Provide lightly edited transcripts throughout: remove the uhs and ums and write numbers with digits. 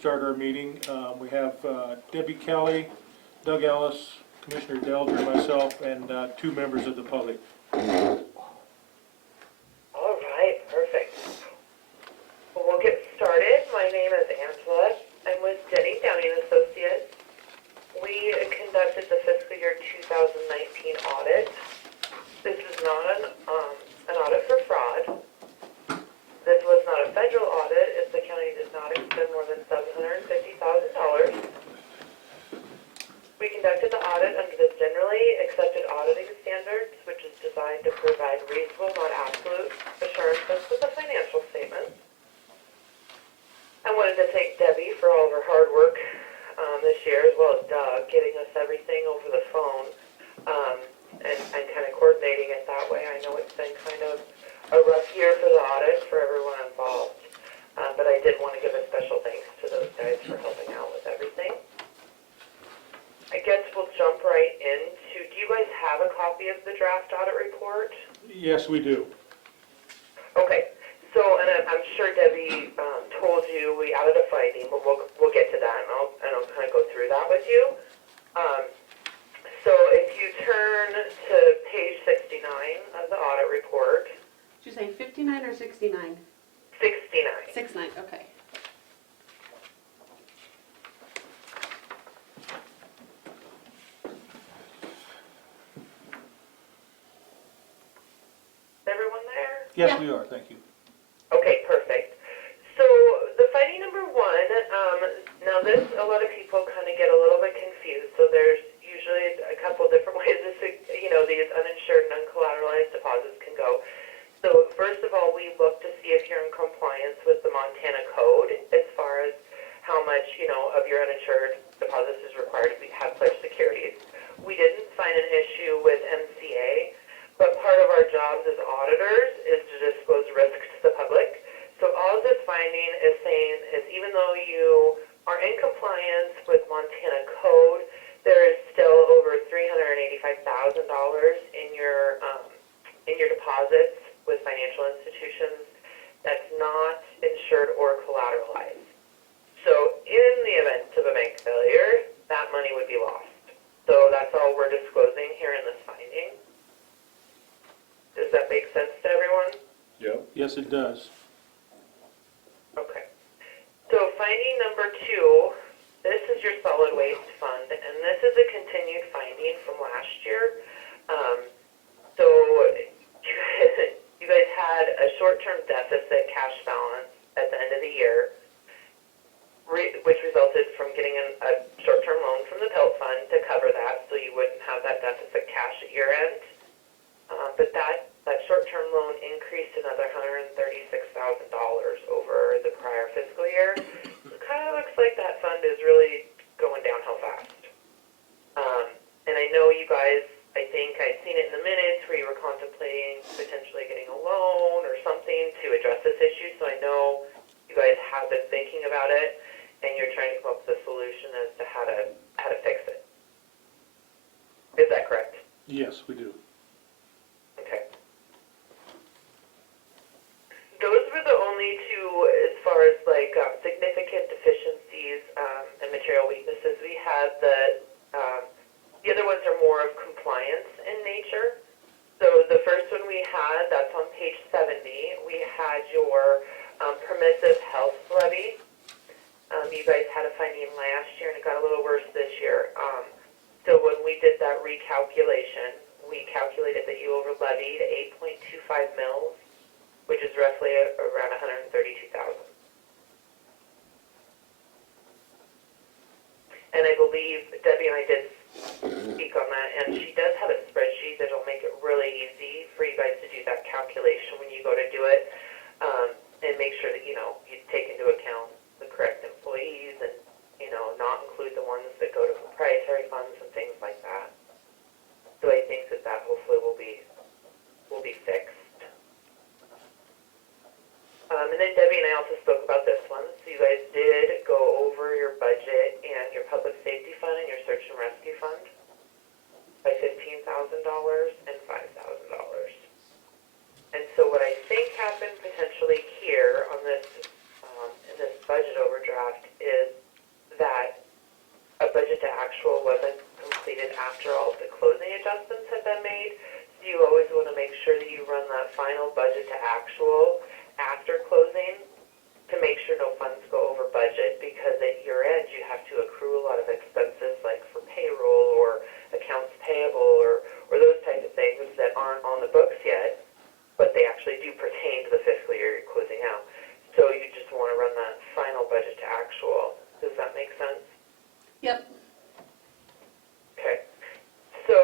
start our meeting. We have Debbie Kelly, Doug Ellis, Commissioner Delger, myself, and 2 members of the public. All right, perfect. Well, we'll get started. My name is Angela. I'm with Denny Downing Associates. We conducted the fiscal year 2019 audit. This is not an audit for fraud. This was not a federal audit if the county did not expend more than $750,000. We conducted the audit under the generally accepted auditing standards, which is designed to provide reasonable, not absolute, assurances with the financial statements. I wanted to thank Debbie for all of her hard work this year, as well as Doug, getting us everything over the phone and kind of coordinating it that way. I know it's been kind of a rough year for the audit for everyone involved, but I did want to give a special thanks to those guys for helping out with everything. I guess we'll jump right into, do you guys have a copy of the draft audit report? Yes, we do. Okay, so, and I'm sure Debbie told you we added a finding, but we'll get to that, and I'll kind of go through that with you. So if you turn to page 69 of the audit report. Did you say 59 or 69? 69. 69, okay. Everyone there? Yes, Yeah. we are. Thank you. Okay, perfect. So the finding number 1, now this, a lot of people kind of get a little bit confused. So there's usually a couple different ways this, these uninsured and uncollateralized deposits can go. So first of all, we look to see if you're in compliance with the Montana code as far as how much, of your uninsured deposits is required to have pledged securities. We didn't find an issue with MCA, but part of our jobs as auditors is to disclose risks to the public. So all this finding is saying is even though you are in compliance with Montana code, there is still over $385,000 in your deposits with financial institutions that's not insured or collateralized. So in the event of a bank failure, that money would be lost. So that's all we're disclosing here in this finding. Does that make sense to everyone? Yep. Yes, it does. Okay. So finding number 2, this is your solid waste fund, and this is a continued finding from last year. So you guys had a short-term deficit cash balance at the end of the year, which resulted from getting a short-term loan from the PELT fund to cover that, so you wouldn't have that deficit cash at year end. But that short-term loan increased another $136,000 over the prior fiscal year. So it kind of looks like that fund is really going downhill fast. And I know you guys, I think I've seen it in the minutes where you were contemplating potentially getting a loan or something to address this issue. So I know you guys have been thinking about it, and you're trying to come up with a solution as to how to fix it. Is that correct? Yes, we do. Okay. Those were the only 2 as far as significant deficiencies and material weaknesses. We had the other ones are more of compliance in nature. So the first one we had, that's on page 70, we had your permissive health levy. You guys had a finding last year and it got a little worse this year. So when we did that recalculation, we calculated that you over levied 8.25 mils, which is roughly around $132,000. And I believe Debbie and I did speak on that, and she does have a spreadsheet that'll make it really easy for you guys to do that calculation when you go to do it, and make sure that, you take into account the correct employees and, not include the ones that go to proprietary funds and things like that. So I think that hopefully will be fixed. And then Debbie and I also spoke about this one. So you guys did go over your budget and your public safety fund and your search and rescue fund by $15,000 and $5,000. And so what I think happened actual wasn't completed after all of the closing adjustments had been made. So you always want to make sure that you run that final budget to actual after closing to make sure no funds go over budget, because at your end you have to accrue a lot of expenses like for payroll or accounts payable or those types of things that aren't on the books yet, but they actually do pertain to the fiscal year you're closing out. So you just want to run that final budget to actual. Does that make sense? Yep. Okay. So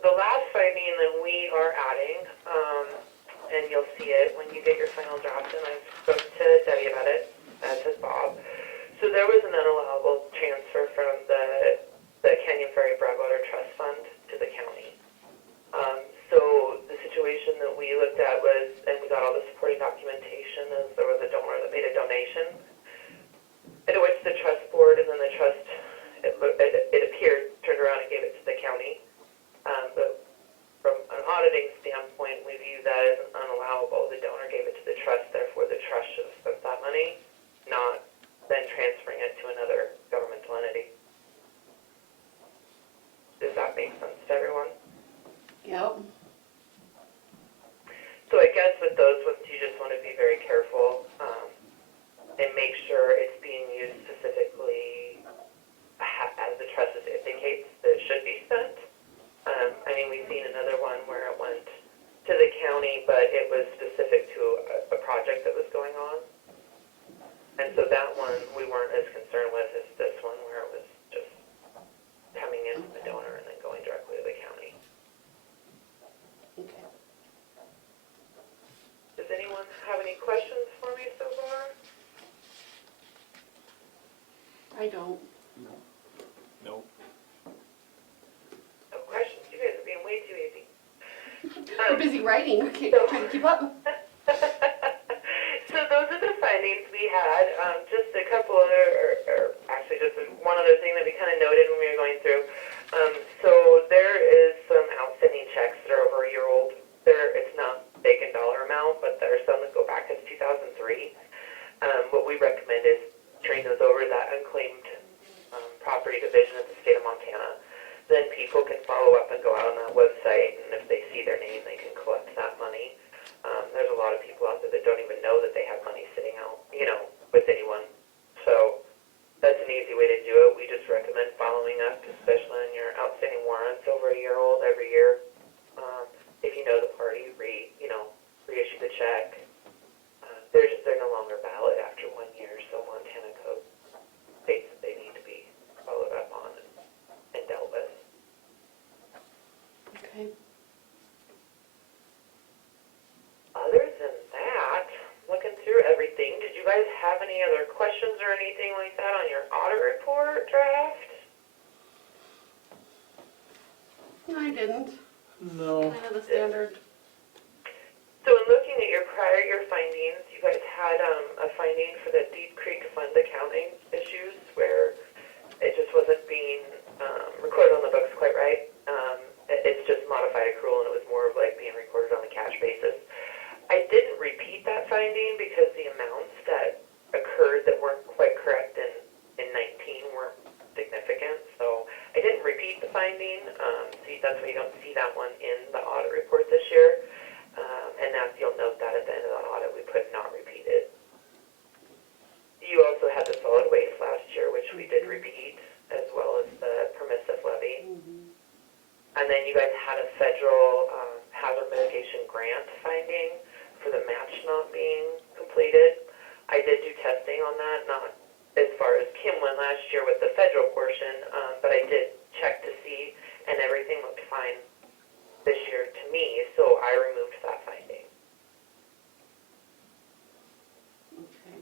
the last finding that we are adding, and you'll see it when you get your final draft, and I spoke to Debbie about it, as has Bob. So there was an unallowable transfer from the Canyon Ferry Broadwater Trust Fund to the county. So the situation that we looked at was, and we got all the supporting documentation, is there was a donor that made a donation, and it went to the trust board, and then the trust, it appeared, turned around and gave it to the county. But from an auditing standpoint, we view that as unallowable. The donor gave it to the trust, therefore the trust should have spent that money, not then transferring it to another governmental entity. Does that make sense to everyone? Yep. So I guess with those ones, you just want to be very careful and make sure it's being used specifically as the trust indicates that it should be spent. I mean, we've seen another one where it went to the county, but it was specific to a project that was going on. And so that one we weren't as concerned with as this one where it was just coming in from the donor and then going directly to the county. Okay. Does anyone have any questions for me so far? I don't. Nope. No questions? You guys are being way too easy. We're busy writing. We can't try to keep up. So those are the findings we had. Just a couple other, or actually just one other thing that we kind of noted when we were going through. So there is some outstanding checks that are over a year old. It's not big in dollar amount, but there are some that go back as 2003. What we recommend is turning those over to that unclaimed property division of the state of Montana. Then people can follow up and go out on that website, and if they see their name, they can collect that money. There's a lot of people out there that don't even know that they have money sitting out, with anyone. So that's an easy way to do it. We just recommend following up, especially on your outstanding warrants over a year old every year. If you know the party, reissue the check. They're no longer valid after 1 year, so Montana code states that they need to be followed up on and dealt with. Okay. Other than that, looking through everything, did you guys have any other questions or anything like that on your audit report draft? No, I didn't. No. Kind of the standard. So in looking at your prior year findings, you guys had a finding for the Deep Creek Fund accounting issues where it just wasn't being recorded on the books quite right. It's just modified accrual, and it was more of like being recorded on a cash basis. I didn't repeat that finding because the amounts that occurred that weren't quite correct in 19 weren't significant. So I didn't repeat the finding. That's why you don't see that one in the audit report this year. And that's, you'll note that at the end of the audit, we put not repeated. You also had the solid waste last year, which we did repeat, as well as the permissive levy. And then you guys had a federal hazard mitigation grant finding for the match not being completed. I did do testing on that, not as far as Kim went last year with the federal portion, but I did check to see, and everything looked fine this year to me, so I removed that finding. Okay.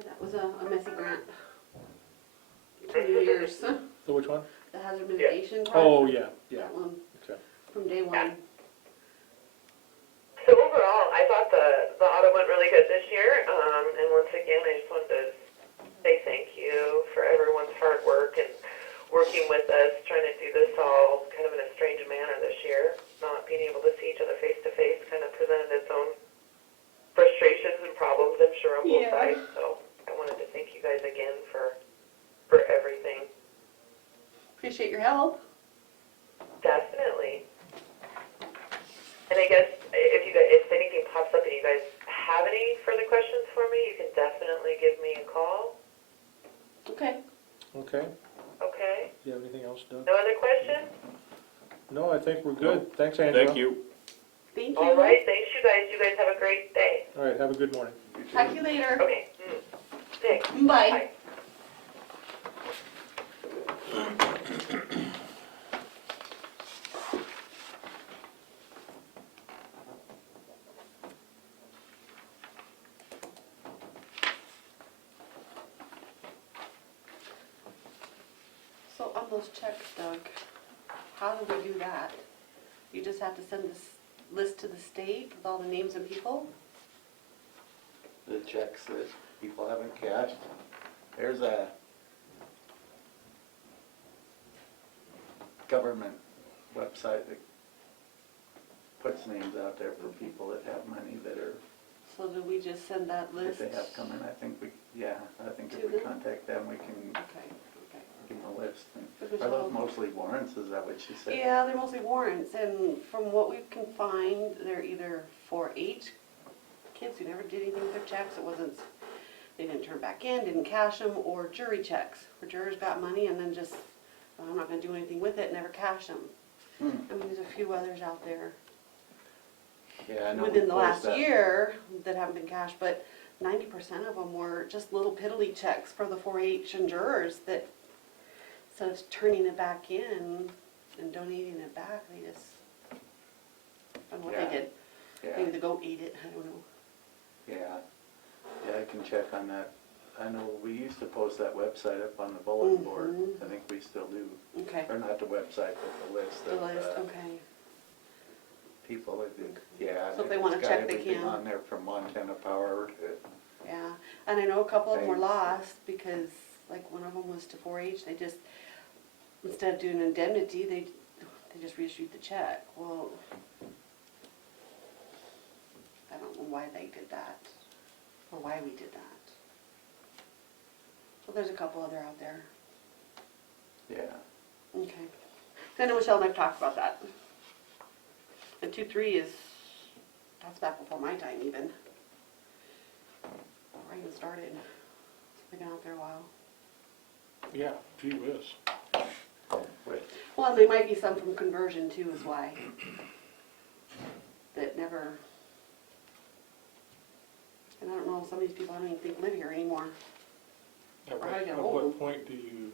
Yeah, that was a messy grant. 2 years. So which one? The hazard mitigation part. Oh, yeah, yeah. That one. Okay. From day one. Yeah. So overall, I thought the audit went really good this year, and once again, I just wanted to say thank you for everyone's hard work and working with us, trying to do this all kind of in a strange manner this year. Not being able to see each other face to face kind of presented its own frustrations and problems, I'm sure, on both Yeah. sides. So I wanted to thank thank you guys again for everything. Appreciate your help. Definitely. And I guess if anything pops up and you guys have any further questions for me, you can definitely give me a call. Okay. Okay, Okay? do you have anything else, Doug? No other questions? No, I think we're good. Thanks, Angela. Thank you. Thank you. All right. Thanks, you guys. You guys have a great day. All right, have a good morning. Talk to you later. Okay. Thanks. Bye. Bye. So on those checks, Doug, how do we do that? You just have to send this list to the state with all the names and people? The checks that people haven't cashed. There's a government website that puts names out there for people that have money that are, So do we just send that if list? they have come in, I think if To we them? contact them, we can Okay, okay. give them a list. But there's Are those no- mostly warrants, is that what she said? Yeah, they're mostly warrants, and from what we can find, they're either 4-H kids who never did anything with their checks, they didn't turn back in, didn't cash them, or jury checks, where jurors got money and then just, "Well, I'm not gonna do anything with it, never cash them. I mean, there's a few others out there Yeah, I know. within we the closed last that. year that haven't been cashed, but 90% of them were just little piddly checks for the 4-H and jurors that, instead of turning it back in and donating it back, they just, I don't know what Yeah. they did. Yeah, Maybe the goat ate it, I don't know. yeah. Yeah, I can check on that. I know we used to post that website up on the bulletin board. Mhm. I think we still do. Okay, Or not the website, but the list the of list, okay. people that did, yeah. So if they it's wanna got check, they everything can. on there from Montana Power to, Yeah, and I know a couple of them were Thanks. lost because, like, one of them was to 4-H, they just, instead of doing an indemnity, they just reissued the check. Well, I don't know why they did that, or why we did that. So there's a couple other out there. yeah. Okay. I know Michelle and I've talked about that. And 2-3 that's back before my time even. Before I even started. They've been out there a while. Yeah, gee whiz. Wait, Well, and there might be some from conversion too, is why. That never, and I don't know, some of these people I don't even think live here anymore. At Or how to get at hold of what them. point do you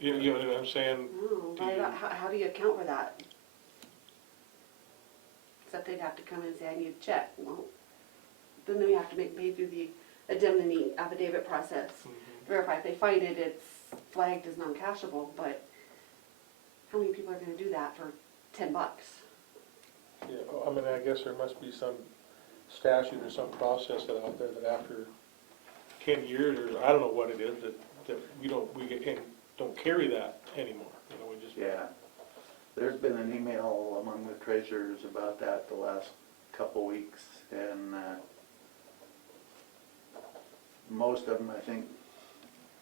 know what I'm saying? Oh, Do but I you- don't- how do you account for that? Except they'd have to come in and say, I need a check. Well, then we have to make pay through the indemnity affidavit process. Verify if they find it, it's flagged as non-cashable, but how many people are gonna do that for $10? Yeah, I mean, I guess there must be some statute or some process that out there that after 10 years, or I don't know what it is, that we don't carry that anymore, you know, we just. yeah. There's been an email among the treasurers about that the last couple weeks, and, most of them, I think,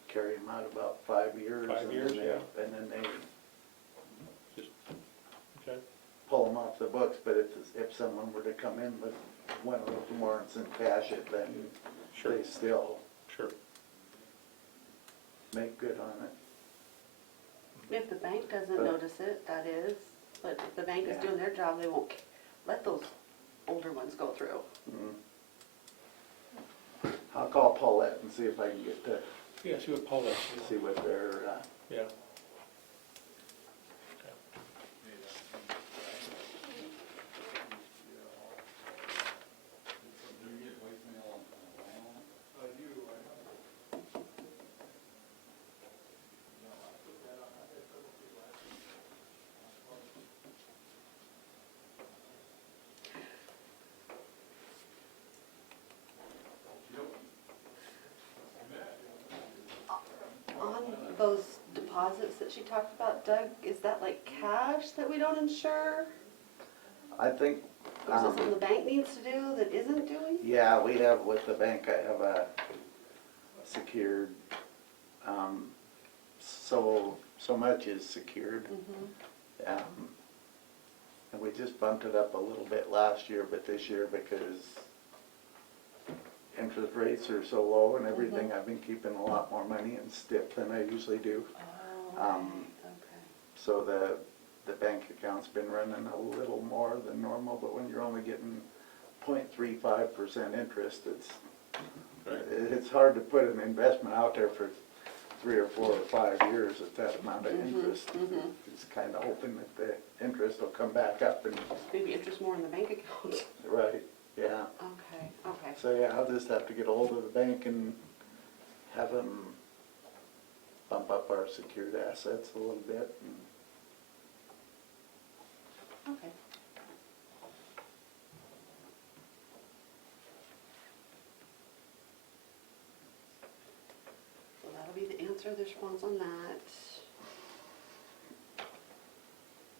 carry them out about 5 years. 5 and years, then yeah. And then they Just, okay, pull them off the books, but if someone were to come in with one of those warrants and cash it, then sure, they still sure. make good on it. If the bank doesn't But- notice it, that is, but if the bank is Yeah. doing their job, they won't let those older ones go through. Mhm. I'll call Paulette and see if I can get to, Yeah, see what Paul does, see what their, yeah. On those deposits that she talked about, Doug, is that like cash that we don't insure? I think Or is it something the bank needs to do that isn't doing? Yeah, we have with the bank, I have a secured, so much is secured. And we just bumped it up a little bit last year, but this year because interest rates are so low and everything, I've been keeping a lot more money in STIP than I usually do. Oh, okay. So the bank account's been running a little more than normal, but when you're only getting 0.35% interest, it's hard to put an investment out there for 3 or 4 or 5 years at that amount of interest. It's kind of hoping that the interest will come back up and. Maybe interest more in the bank account. Right, yeah. Okay. So yeah, I'll just have to get a hold of the bank and have them bump up our secured assets a little bit. Okay. So that'll be the answer, the response on that.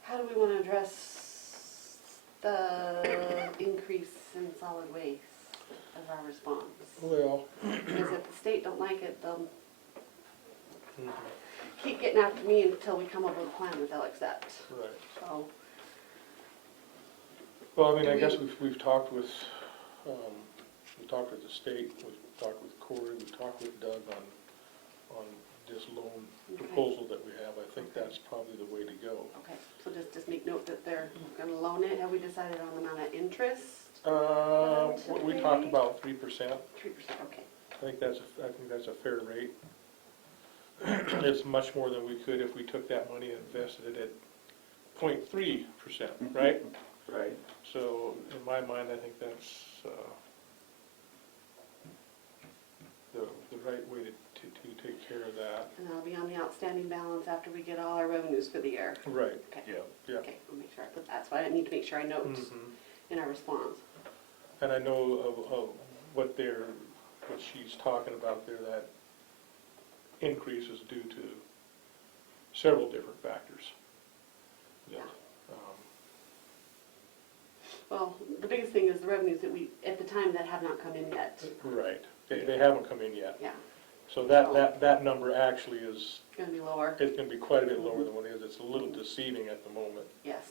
How do we want to address the increase in solid waste as our response? Well, Because if the state don't like it, they'll keep getting after me until we come up with a plan that they'll accept. right. So, Well, I mean, I guess we've talked with, we talked with the state, we've talked with Corey, we've talked with Doug on this loan proposal that we have. I think that's probably the way to go. okay, so just make note that they're gonna loan it. Have we decided on the amount of interest? We talked about 3%. 3%, okay. I think that's a fair rate. It's much more than we could if we took that money and invested it at 0.3%, right? Right. So in my mind, I think that's the right way to take care of that. And that'll be on the outstanding balance after we get all our revenues for the year. Right. Okay. Yeah. Okay, I'll make sure I put that, so I need to make sure I note in our response. And I know of what she's talking about there, that increase is due to several different factors. Yeah. Um, Well, the biggest thing is the revenues that we, at the time, that have not come in yet. Right, they haven't come in yet. Yeah, So that number actually is, it's gonna be lower, it's gonna be quite a bit lower than what it is. It's a little deceiving at the moment. yes.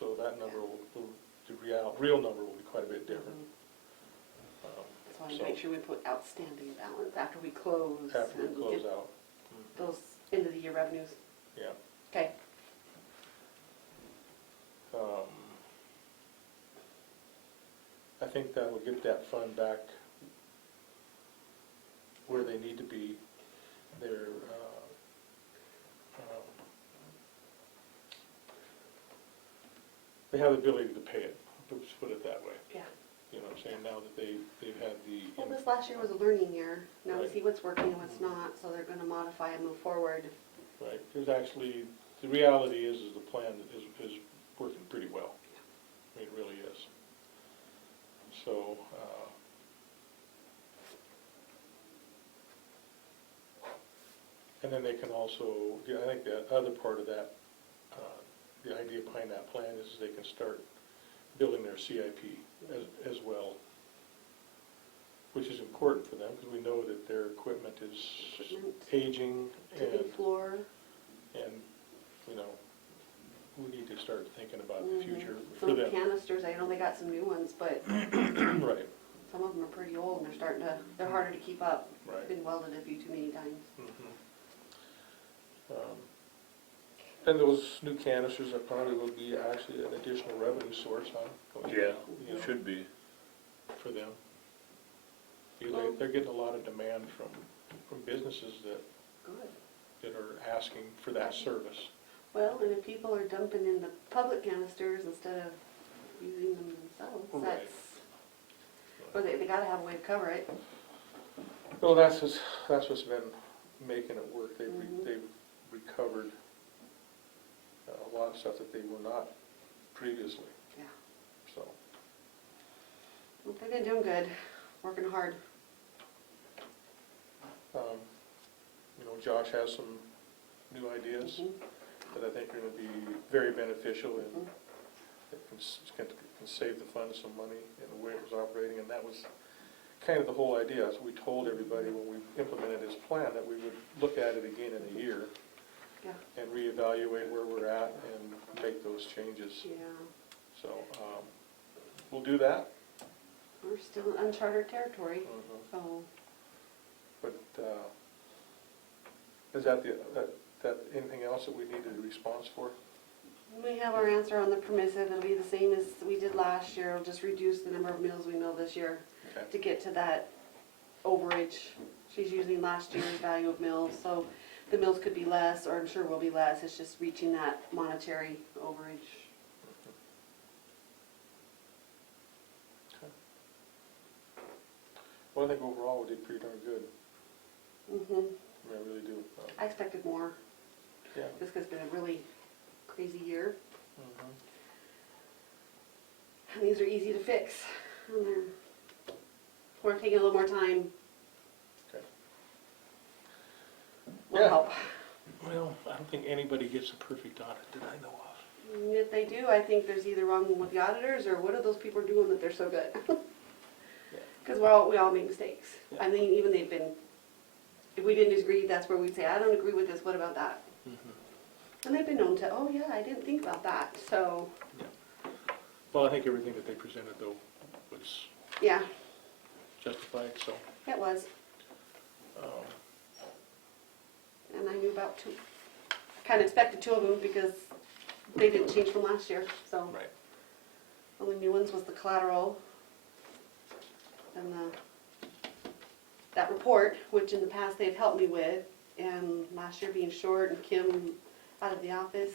So that number the real number will be quite a bit different. So I want to make sure we put outstanding balance after we close. After we and close get out. those end of the year revenues. Yeah. Okay, I think that will get that fund back where they need to be. They're, they have the ability to pay it, let's put it that way. yeah. You know what I'm saying, now that they've had Well, this last year was a learning year. Now we Right. see what's working and what's not, so they're gonna modify and move forward. right, there's actually, the reality is the plan is working pretty well. I mean, it really is. So, and then they can also, I think the other part of that, the idea behind that plan is they can start building their CIP as well, which is important for them, because we know that their equipment is aging, Tipping floor. and, you know, we need to start thinking about the future Some for them. canisters, I know they got some new ones, but Right, some of them are pretty old and they're harder to keep up. right. Been welded a few too many times. And those new canisters that probably will be actually an additional revenue source, huh? Yeah, You know, it should be. for them. They're getting a lot of demand from businesses Good. that are asking for that service. Well, and if people are dumping in the public canisters instead of using them themselves, Right. or they gotta have a way to cover it. Well, that's what's been making it work. They've recovered a lot of stuff that they were not previously, Yeah. so. Well, they've been doing good, working hard. You know, Josh has some new ideas Mhm. that I think are gonna be very beneficial in can save the fund some money in the way it was operating, and that was kind of the whole idea. So we told everybody when we implemented this plan that we would look at it again in a year Yeah. and reevaluate where we're at and make those changes. Yeah, So, we'll do that. we're still in uncharted territory, so, But, is that anything else that we needed a response for? we have our answer on the permissive. It'll be the same as we did last year. We'll just reduce the number of meals we mill this year Okay. to get to that overage. She's using last year's value of mills, so the mills could be less, or I'm sure will be less. It's just reaching that monetary overage. Well, I think overall we did pretty darn good. Mm-hmm. I mean, I really do. I expected more. Yeah. This has been a really crazy year, and these are easy to fix. And we're taking a little more time. Okay. Will Yeah. help. Well, I don't think anybody gets a perfect audit that I know of. And if they do, I think there's either wrong with the auditors, or what are those people doing that they're so good? Because we all make mistakes. Yeah. I mean, even they've been, if we didn't agree, that's where we'd say, I don't agree with this, what about that? And they've been known to, oh yeah, I didn't think about that, so, Well, I think everything that they presented though was yeah, justified, so. it was. um, And I knew about two, kind of expected two of them because they didn't change from last year, so. Right. The only new ones was the collateral and that report, which in the past they've helped me with, and last year being short and Kim out of the office,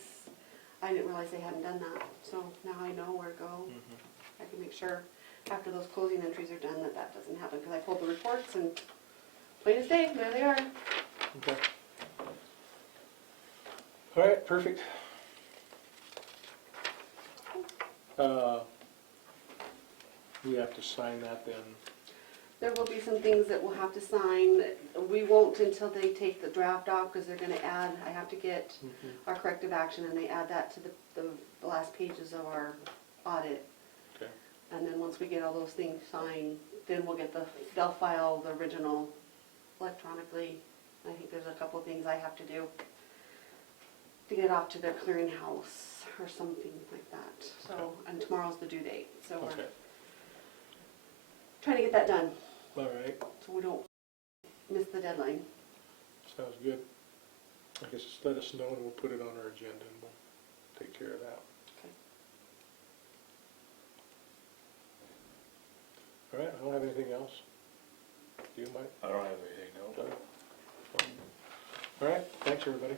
I didn't realize they hadn't done that, so now I know where to go. I can make sure after those closing entries are done that doesn't happen, because I pulled the reports and plain as day, there they are. Okay. All right, perfect. We have to sign that then. There will be some things that we'll have to sign. We won't until they take the draft off, because they're gonna add, I have to get our corrective action, and they add that to the last pages of our audit. Okay. And then once we get all those things signed, then we'll get they'll file the original electronically. I think there's a couple of things I have to do to get it off to their clearinghouse or something like that. So, Okay. and tomorrow's the due date, so we're Okay, trying to get that done, all right, so we don't miss the deadline. sounds good. I guess just let us know and we'll put it on our agenda and we'll take care of that. Okay. All right, I don't have anything else. Do you, Mike? I don't have anything, no. All right, thanks, everybody.